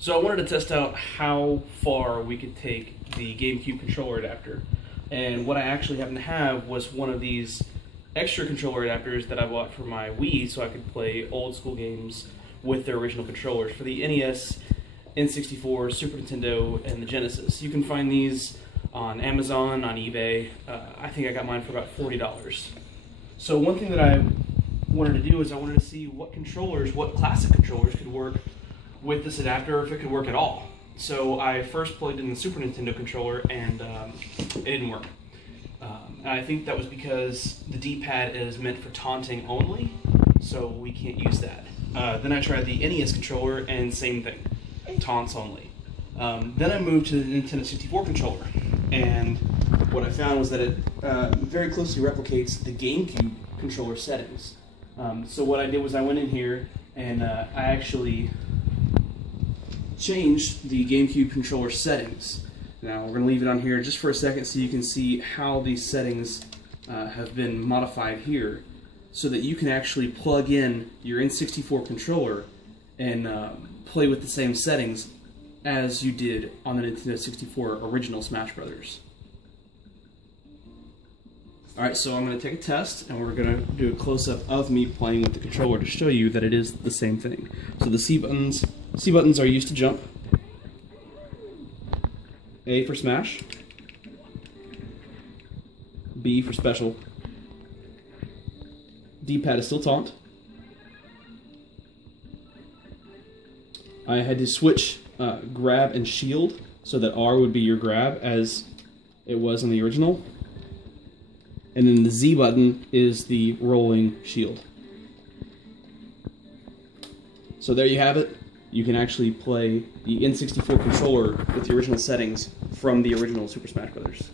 So I wanted to test out how far we could take the GameCube controller adapter. And what I actually happened to have was one of these extra controller adapters that I bought for my Wii so I could play old school games with their original controllers for the NES, N64, Super Nintendo, and the Genesis. You can find these on Amazon, on eBay. I think I got mine for about $40. So one thing that I wanted to do is I wanted to see what classic controllers could work with this adapter, or if it could work at all. So I first plugged in the Super Nintendo controller and it didn't work. And I think that was because the D-pad is meant for taunting only, so we can't use that. Then I tried the NES controller and same thing, taunts only. Then I moved to the Nintendo 64 controller, and what I found was that it very closely replicates the GameCube controller settings. So what I did was I went in here and I actually changed the GameCube controller settings. Now we're going to leave it on here just for a second so you can see how these settings have been modified here, so that you can actually plug in your N64 controller and play with the same settings as you did on the Nintendo 64 original Smash Brothers. Alright, so I'm going to take a test, and we're going to do a close-up of me playing with the controller to show you that it is the same thing. So the C buttons are used to jump, A for smash, B for special, D-pad is still taunt. I had to switch grab and shield so that R would be your grab as it was in the original. And then the Z button is the rolling shield. So there you have it. You can actually play the N64 controller with the original settings from the original Super Smash Brothers.